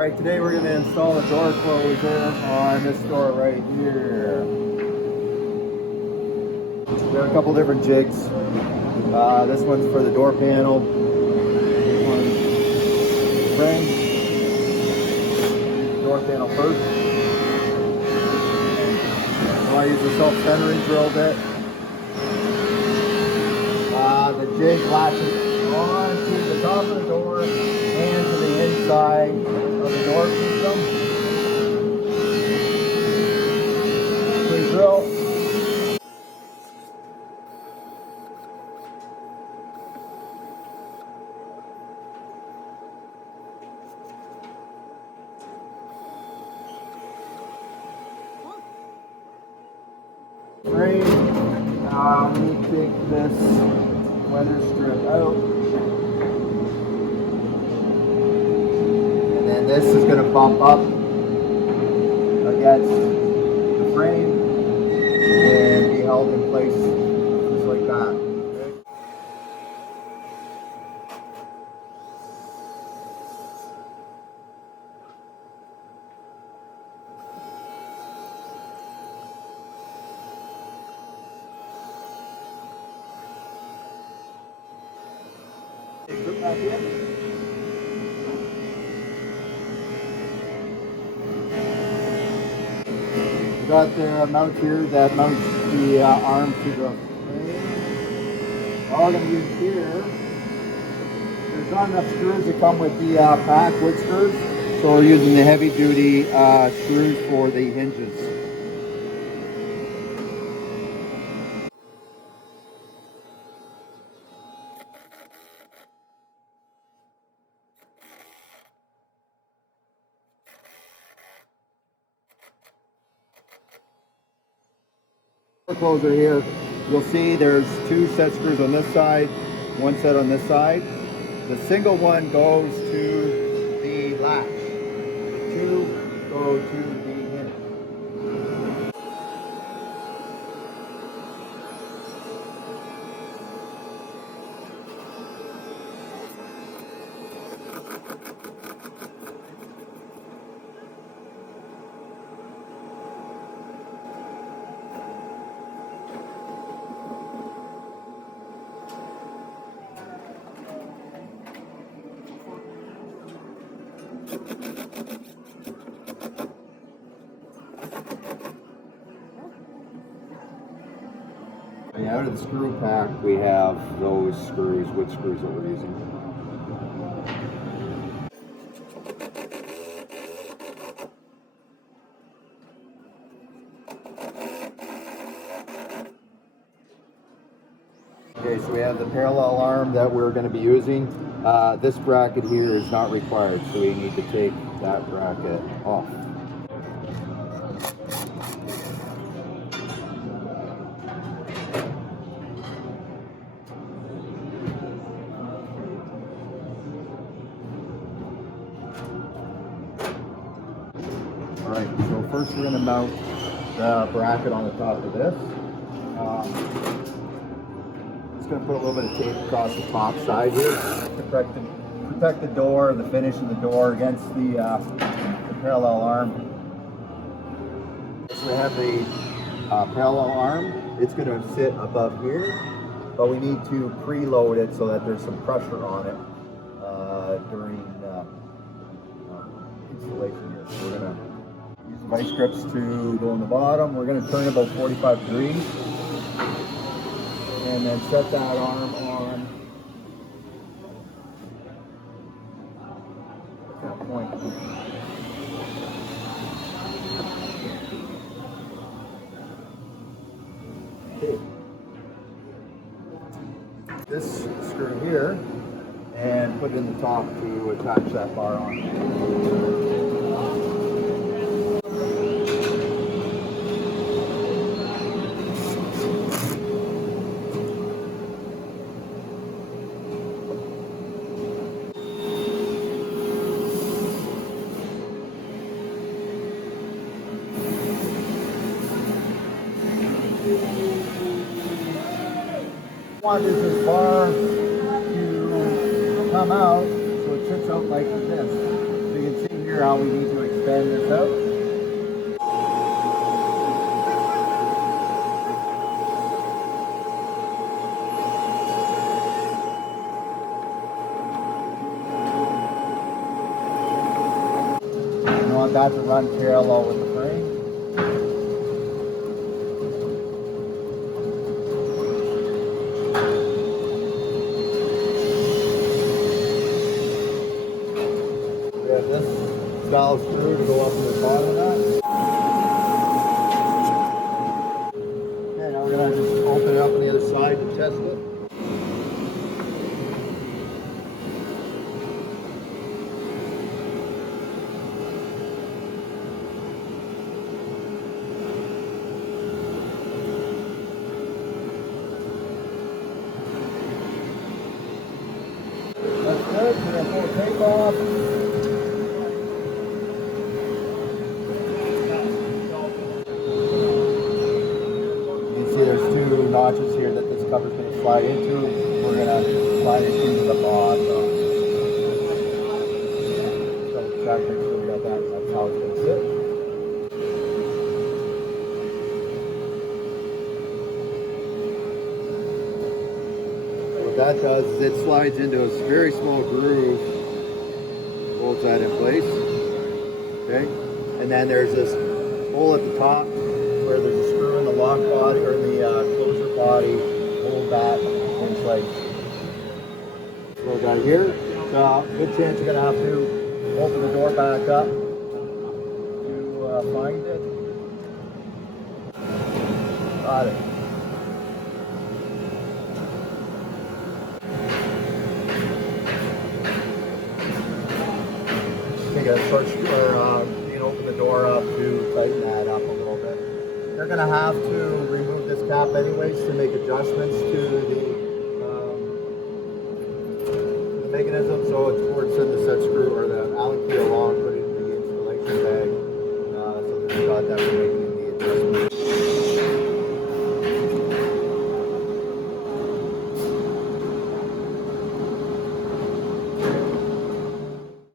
Alright, today we're going to install a door closer on this door right here. We have a couple different jigs. This one's for the door panel. This one's frame. Door panel first. So I use the self-centering drill bit. The jig latches onto the top of the door and to the inside of the door system. We drill. Frame. We need to take this weather strip out. And then this is going to bump up against the frame and be held in place just like that. Put back in. We got the mount here that mounts the arm to the frame. All I'm going to use here, there's not enough screws that come with the pack wood screws, so we're using the heavy duty screws for the hinges. Closer here, you'll see there's two set screws on this side, one set on this side. The single one goes to the latch. The two go to the hinge. Out of the screw pack, we have those screws, wood screws that we're using. Okay, so we have the parallel arm that we're going to be using. This bracket here is not required, so we need to take that bracket off. Alright, so first we're going to mount the bracket on the top of this. Just going to put a little bit of tape across the top side here to protect the door, the finish of the door against the parallel arm. So we have the parallel arm. It's going to sit above here, but we need to preload it so that there's some pressure on it during installation here. So we're going to use the vice grips to go on the bottom. We're going to turn about 45 degrees and then set that arm on at that point. Okay. This screw here and put it in the top to attach that bar on. Want this bar to come out so it sits out like this. So you can see here here how we need to expand this out. You want that to run parallel with the frame. We have this style screw to go up to the bottom of that. Okay, now we're going to just open it up on the other side to test it. That's good. We're going to pull the tape off. You can see there's two notches here that this cover's going to slide into. We're going to slide it into the bottom. So check, make sure we got that. That's how it's going to sit. What that does is it slides into a very small groove, holds that in place, okay? And then there's this hole at the top where there's a screw in the lock body or in the closure body, hold that in place. So we got here, good chance you're gonna have to open the door back up to find it. Got it. Take a push or you can open the door up to tighten that up a little bit. You're going to have to remove this cap anyways to make adjustments to the mechanism, so it's towards the set screw or